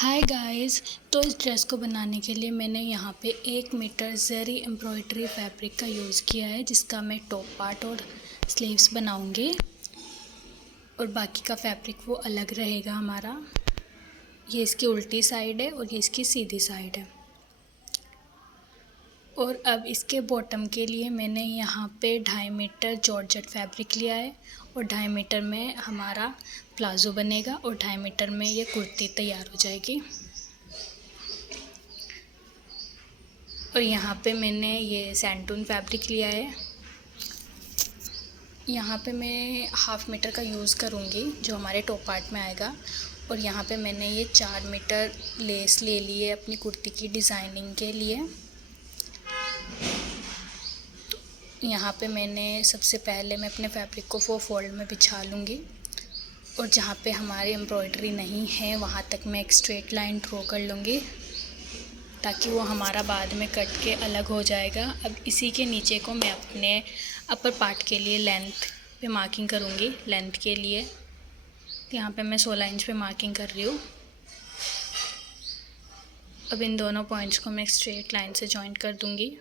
Hi guys. तो इस dress को बनाने के लिए मैंने यहाँ पे 1 मीटर ज़री एम्ब्रॉयडरी फैब्रिक का यूज़ किया है, जिसका मैं टॉप पार्ट और स्लीव्स बनाऊंगी और बाकी का फैब्रिक वो अलग रहेगा हमारा। ये इसकी उल्टी साइड है और ये इसकी सीधी साइड है। और अब इसके बॉटम के लिए मैंने यहाँ पे 2.5 मीटर जॉर्जेट फैब्रिक लिया है और 2.5 मीटर में हमारा प्लाज़ो बनेगा और 2.5 मीटर में ये कुर्ती तैयार हो जाएगी। और यहाँ पे मैंने ये सैंटून फैब्रिक लिया है। यहाँ पे मैं 1/2 मीटर का यूज़ करूँगी जो हमारे टॉप पार्ट में आएगा। और यहाँ पे मैंने ये 4 मीटर लेस ले ली है अपनी कुर्ती की डिज़ाइनिंग के लिए। तो यहाँ पे मैंने सबसे पहले मैं अपने फैब्रिक को 4 फोल्ड में बिछा लूँगी और जहाँ पे हमारी एम्ब्रॉयडरी नहीं है वहाँ तक मैं एक स्ट्रेट लाइन ड्रॉ कर लूँगी, ताकि वो हमारा बाद में कट के अलग हो जाएगा। अब इसी के नीचे को मैं अपने अपर पार्ट के लिए लेंथ पे मार्किंग करूँगी। लेंथ के लिए यहाँ पे मैं 16 इंच पे मार्किंग कर रही हूँ। अब इन दोनों पॉइंट्स को मैं एक स्ट्रेट लाइन से जॉइंट कर दूँगी।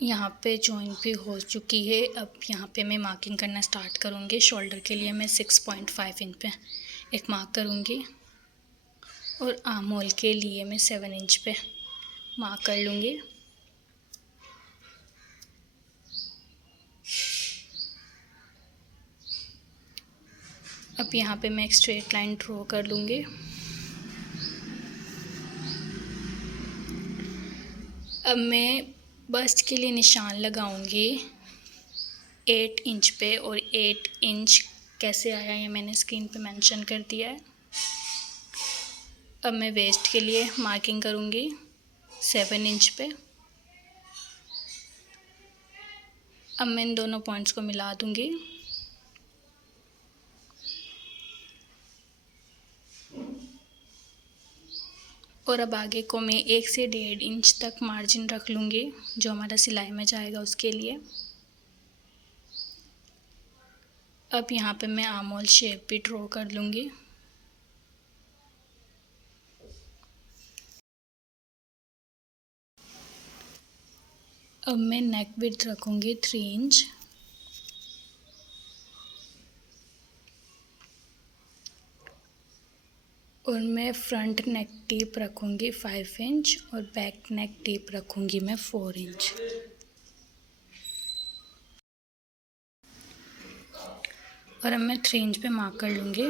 यहाँ पे जॉइंट भी हो चुकी है। अब यहाँ पे मैं मार्किंग करना स्टार्ट करूँगी। शोल्डर के लिए मैं 6.5 इंच पे एक मार्क करूँगी और आर्म होल के लिए मैं 7 इंच पे मार्क कर लूँगी। अब यहाँ पे मैं एक स्ट्रेट लाइन ड्रॉ कर लूँगी। अब मैं बस्ट के लिए निशान लगाऊंगी 8 इंच पे, और 8 इंच कैसे आया ये मैंने स्क्रीन पे मेंशन कर दिया है। अब मैं वेस्ट के लिए मार्किंग करूंगी 7 इंच पे। अब मैं इन दोनों पॉइंट्स को मिला दूंगी। और अब आगे को मैं 1 से 1.5 इंच तक मार्जिन रख लूँगी जो हमारा सिलाई में जाएगा उसके लिए। अब यहाँ पे मैं आर्म होल शेप भी ड्रॉ कर लूँगी। अब मैं नेक विड्थ रखूँगी 3 इंच और मैं फ्रंट नेक डीप रखूँगी 5 इंच और बैक नेक डीप रखूँगी मैं 4 इंच। और अब मैं 3 इंच पे मार्क कर लूँगी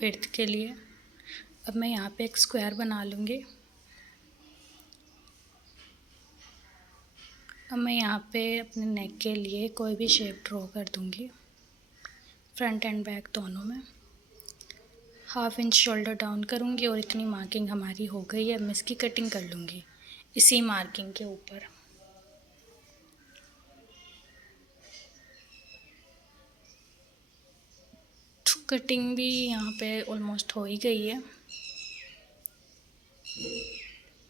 विड्थ के लिए। अब मैं यहाँ पे एक स्क्वायर बना लूँगी। अब मैं यहाँ पे अपने नेक के लिए कोई भी शेप ड्रॉ कर दूँगी फ्रंट एंड बैक दोनों में। 1/2 इंच शोल्डर डाउन करूँगी और इतनी मार्किंग हमारी हो गई है। अब मैं इसकी कटिंग कर लूँगी इसी मार्किंग के ऊपर। कटिंग भी यहाँ पे ऑलमोस्ट हो ही गई है।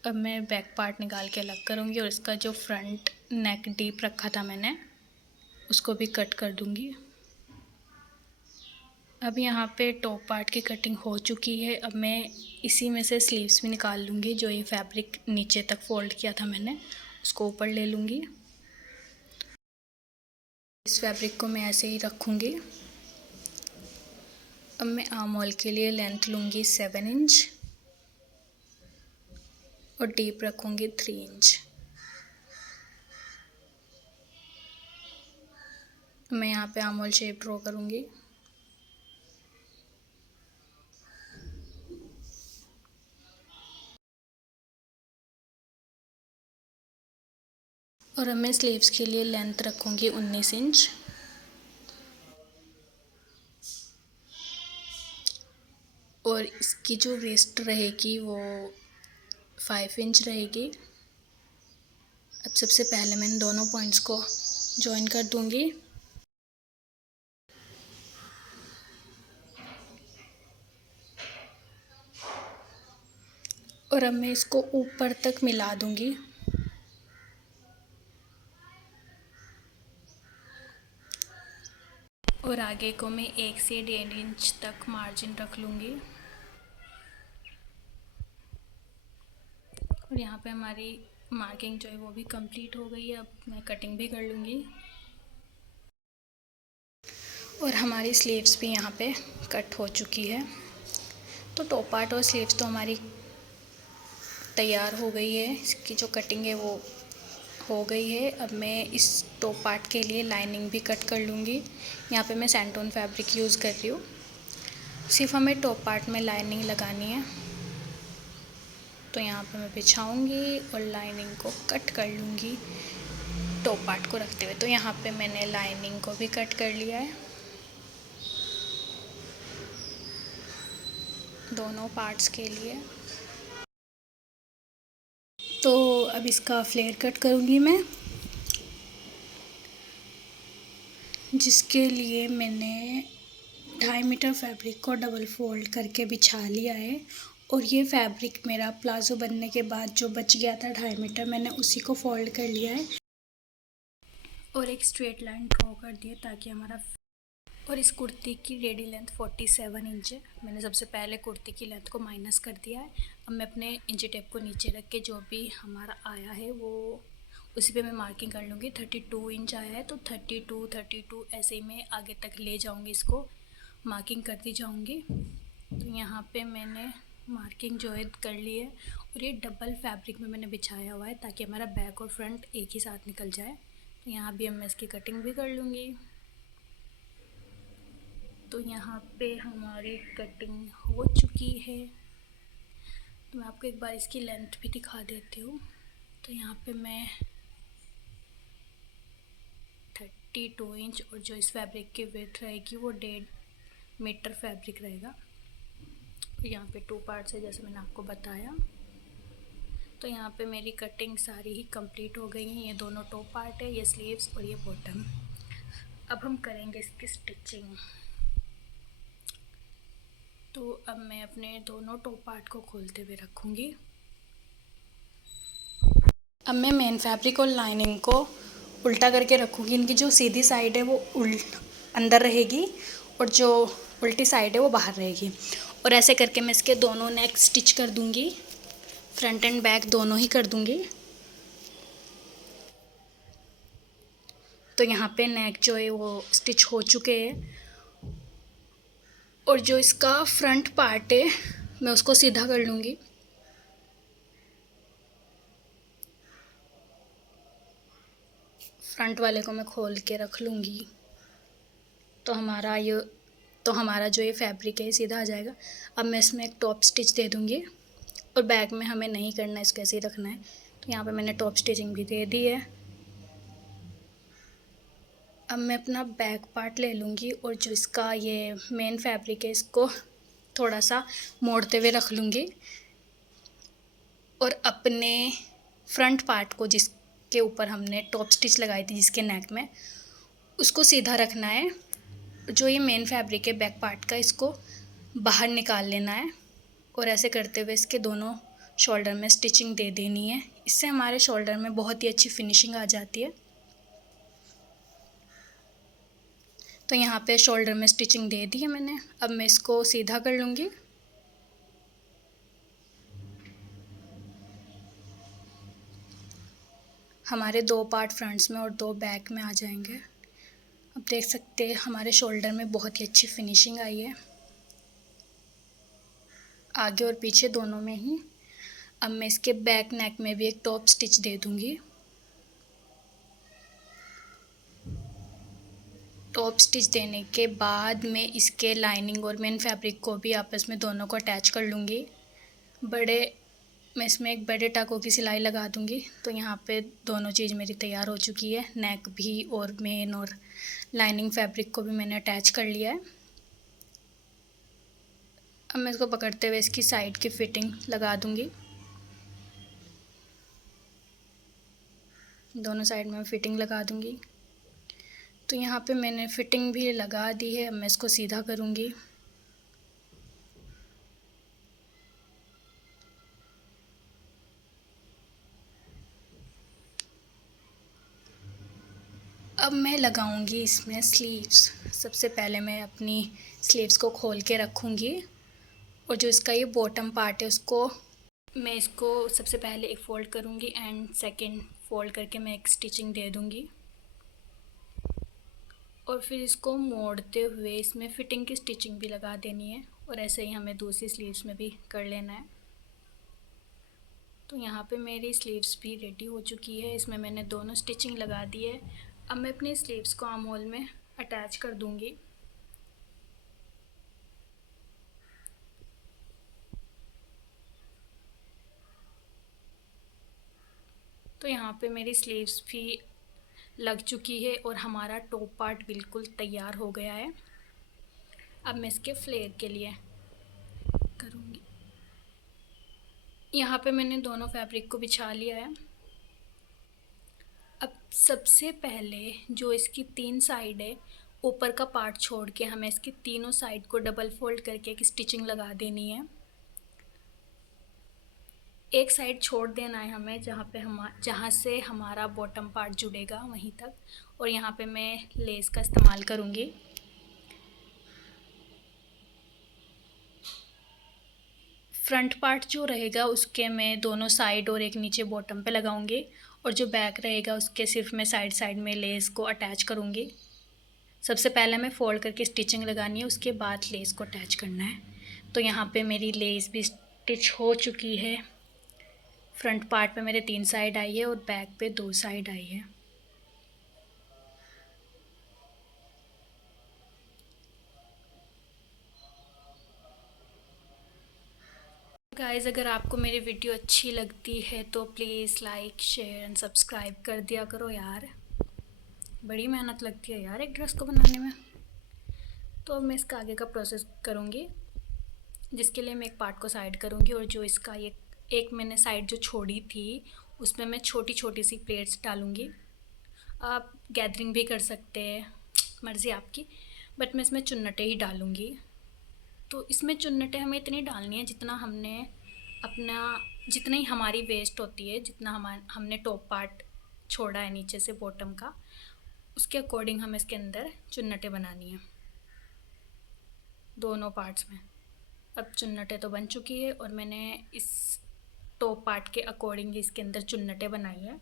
अब मैं बैक पार्ट निकाल के अलग करूँगी और इसका जो फ्रंट नेक डीप रखा था मैंने उसको भी कट कर दूँगी। अब यहाँ पे टॉप पार्ट की कटिंग हो चुकी है। अब मैं इसी में से स्लीव्स भी निकाल लूँगी। जो ये फैब्रिक नीचे तक फोल्ड किया था मैंने उसको ऊपर ले लूँगी। इस फैब्रिक को मैं ऐसे ही रखूँगी। अब मैं आर्म होल के लिए लेंथ लूँगी 7 इंच और डीप रखूँगी 3 इंच। मैं यहाँ पे आर्म होल शेप ड्रॉ करूँगी। और अब मैं स्लीव्स के लिए लेंथ रखूँगी 19 इंच और इसकी जो वेस्ट रहेगी वो 5 इंच रहेगी। अब सबसे पहले मैं इन दोनों पॉइंट्स को जॉइन कर दूँगी। और अब मैं इसको ऊपर तक मिला दूँगी। और आगे को मैं 1 से 1.5 इंच तक मार्जिन रख लूँगी। और यहाँ पे हमारी मार्किंग जो है वो भी कंप्लीट हो गई है। अब मैं कटिंग भी कर लूँगी। और हमारी स्लीव्स भी यहाँ पे कट हो चुकी है। तो टॉप पार्ट और स्लीव्स तो हमारी तैयार हो गई है। इसकी जो कटिंग है वो हो गई है। अब मैं इस टॉप पार्ट के लिए लाइनिंग भी कट कर लूँगी। यहाँ पे मैं सैंटून फैब्रिक यूज़ कर रही हूँ। सिर्फ हमें टॉप पार्ट में लाइनिंग लगानी है। तो यहाँ पे मैं बिछाऊँगी और लाइनिंग को कट कर लूँगी टॉप पार्ट को रखते हुए। तो यहाँ पे मैंने लाइनिंग को भी कट कर लिया है, दोनों पार्ट्स के लिए। तो अब इसका फ्लेयर कट करूँगी मैं, जिसके लिए मैंने 2.5 मीटर फैब्रिक को डबल फोल्ड करके बिछा लिया है। और ये फैब्रिक मेरा प्लाज़ो बनने के बाद जो बच गया था 2.5 मीटर, मैंने उसी को फोल्ड कर लिया है और एक स्ट्रेट लाइन ड्रॉ कर दी है ताकि हमारा। और इस कुर्ती की रेडी लेंथ 47 इंच है। मैंने सबसे पहले कुर्ती की लेंथ को माइनस कर दिया है। अब मैं अपने इंची टेप को नीचे रख के जो भी हमारा आया है वो उसी पे मैं मार्किंग कर लूँगी। 32 इंच आया है तो 32 ऐसे ही मैं आगे तक ले जाऊँगी, इसको मार्किंग करती जाऊँगी। तो यहाँ पे मैंने मार्किंग जो है कर ली है। और ये डबल फैब्रिक में मैंने बिछाया हुआ है ताकि हमारा बैक और फ्रंट एक ही साथ निकल जाए। तो यहाँ भी मैं इसकी कटिंग भी कर लूँगी। तो यहाँ पे हमारी कटिंग हो चुकी है। तो मैं आपको एक बार इसकी लेंथ भी दिखा देती हूँ। तो यहाँ पे मैं 32 इंच, और जो इस फैब्रिक की विड्थ रहेगी वो 1.5 मीटर फैब्रिक रहेगा। यहाँ पे 2 पार्ट्स है जैसे मैंने आपको बताया। तो यहाँ पे मेरी कटिंग सारी ही कंप्लीट हो गई हैं। ये दोनों टॉप पार्ट है, ये स्लीव्स और ये बॉटम। अब हम करेंगे इसकी स्टिचिंग। तो अब मैं अपने दोनों टॉप पार्ट को खोलते हुए रखूँगी। अब मैं मेन फैब्रिक और लाइनिंग को उल्टा करके रखूँगी। इनकी जो सीधी साइड है वो अंदर रहेगी और जो उल्टी साइड है वो बाहर रहेगी। और ऐसे करके मैं इसके दोनों नेक स्टिच कर दूँगी, फ्रंट एंड बैक दोनों ही कर दूँगी। तो यहाँ पे नेक जो है वो स्टिच हो चुके हैं। और जो इसका फ्रंट पार्ट है मैं उसको सीधा कर लूँगी। फ्रंट वाले को मैं खोल के रख लूँगी। तो हमारा जो ये फैब्रिक है सीधा आ जाएगा। अब मैं इसमें एक टॉप स्टिच दे दूँगी। और बैक में हमें नहीं करना है, इसको ऐसे ही रखना है। तो यहाँ पे मैंने टॉप स्टिचिंग भी दे दी है। अब मैं अपना बैक पार्ट ले लूँगी और जो इसका ये मेन फैब्रिक है इसको थोड़ा सा मोड़ते हुए रख लूँगी। और अपने फ्रंट पार्ट को जिसके ऊपर हमने टॉप स्टिच लगाई थी जिसके नेक में, उसको सीधा रखना है। जो ये मेन फैब्रिक है बैक पार्ट का, इसको बाहर निकाल लेना है। और ऐसे करते हुए इसके दोनों शोल्डर में स्टिचिंग दे देनी है। इससे हमारे शोल्डर में बहुत ही अच्छी फिनिशिंग आ जाती है। तो यहाँ पे शोल्डर में स्टिचिंग दे दी है मैंने। अब मैं इसको सीधा कर लूँगी। हमारे 2 पार्ट फ्रंट्स में और 2 बैक में आ जाएंगे। अब देख सकते हैं हमारे शोल्डर में बहुत ही अच्छी फिनिशिंग आई है, आगे और पीछे दोनों में ही। अब मैं इसके बैक नेक में भी एक टॉप स्टिच दे दूँगी। टॉप स्टिच देने के बाद मैं इसके लाइनिंग और मेन फैब्रिक को भी आपस में दोनों को अटैच कर लूँगी। मैं इसमें एक बड़े टाकों की सिलाई लगा दूँगी। तो यहाँ पे दोनों चीज़ मेरी तैयार हो चुकी है, नेक भी और मेन और लाइनिंग फैब्रिक को भी मैंने अटैच कर लिया है। अब मैं इसको पकड़ते हुए इसकी साइड की फिटिंग लगा दूँगी। दोनों साइड में फिटिंग लगा दूँगी। तो यहाँ पे मैंने फिटिंग भी लगा दी है। अब मैं इसको सीधा करूँगी। अब मैं लगाऊंगी इसमें स्लीव्स। सबसे पहले मैं अपनी स्लीव्स को खोल के रखूँगी और जो इसका ये बॉटम पार्ट है उसको मैं इसको सबसे पहले एक फ़ोल्ड करूँगी एंड सेकंड फ़ोल्ड करके मैं एक स्टिचिंग दे दूँगी और फिर इसको मोड़ते हुए इसमें फ़िटिंग की स्टिचिंग भी लगा देनी है और ऐसे ही हमें दूसरी स्लीव्स में भी कर लेना है। तो यहाँ पे मेरी स्लीव्स भी रेडी हो चुकी है, इसमें मैंने दोनों स्टिचिंग लगा दी है। अब मैं अपनी स्लीव्स को आर्म होल में अटैच कर दूँगी। तो यहाँ पे मेरी स्लीव्स भी लग चुकी है और हमारा टॉप पार्ट बिल्कुल तैयार हो गया है। अब मैं इसके फ्लेयर के लिए करूँगी। यहाँ पे मैंने दोनों फैब्रिक को बिछा लिया है। अब सबसे पहले जो इसकी 3 साइड है, ऊपर का पार्ट छोड़ के हमें इसकी तीनों साइड को डबल फोल्ड करके एक स्टिचिंग लगा देनी है। एक साइड छोड़ देना है हमें जहाँ से हमारा बॉटम पार्ट जुड़ेगा वहीं तक, और यहाँ पे मैं लेस का इस्तेमाल करूँगी। फ्रंट पार्ट जो रहेगा उसके मैं दोनों साइड और एक नीचे बॉटम पे लगाऊंगी और जो बैक रहेगा उसके सिर्फ मैं साइड साइड में लेस को अटैच करूँगी। सबसे पहले मैं फोल्ड करके स्टिचिंग लगानी है, उसके बाद लेस को अटैच करना है। तो यहाँ पे मेरी लेस भी स्टिच हो चुकी है। फ्रंट पार्ट पे मेरे 3 साइड आई है और बैक पे 2 साइड आई है। गाइज़, अगर आपको मेरी वीडियो अच्छी लगती है तो please like share and subscribe कर दिया करो यार। बड़ी मेहनत लगती है यार एक ड्रेस को बनाने में। तो अब मैं इसका आगे का प्रोसेस करूँगी, जिसके लिए मैं एक पार्ट को साइड करूँगी और जो इसका ये एक मैंने साइड जो छोड़ी थी उसमें मैं छोटी छोटी सी प्लेट्स डालूँगी। आप गैदरिंग भी कर सकते हैं, मर्ज़ी आपकी, बट मैं इसमें चुन्नटें ही डालूँगी। तो इसमें चुन्नटें हमें इतनी डालनी है जितना ही हमारी वेस्ट होती है, जितना हमने टॉप पार्ट छोड़ा है नीचे से बॉटम का, उसके अकॉर्डिंग हमें इसके अंदर चुन्नटें बनानी है दोनों पार्ट्स में। अब चुन्नटें तो बन चुकी है और मैंने इस टॉप पार्ट के अकॉर्डिंग इसके अंदर चुन्नटें बनाई है।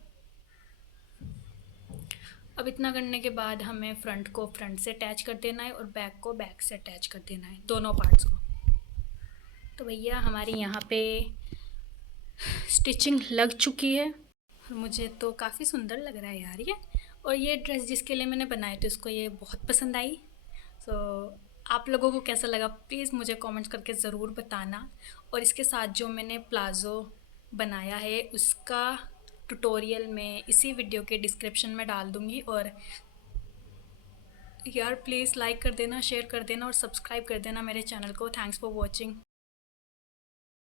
अब इतना करने के बाद हमें फ्रंट को फ्रंट से अटैच कर देना है और बैक को बैक से अटैच कर देना है, दोनों पार्ट्स को। तो भैया हमारी यहाँ पे स्टिचिंग लग चुकी है और मुझे तो काफ़ी सुंदर लग रहा है यार ये। और ये ड्रेस जिसके लिए मैंने बनाई थी उसको ये बहुत पसंद आई। तो आप लोगों को कैसा लगा प्लीज़ मुझे कमेंट्स करके ज़रूर बताना। और इसके साथ जो मैंने प्लाज़ो बनाया है उसका ट्यूटोरियल मैं इसी वीडियो के डिस्क्रिप्शन में डाल दूँगी। और यार प्लीज़ लाइक कर देना, शेयर कर देना और सब्सक्राइब कर देना मेरे चैनल को। Thanks for watching.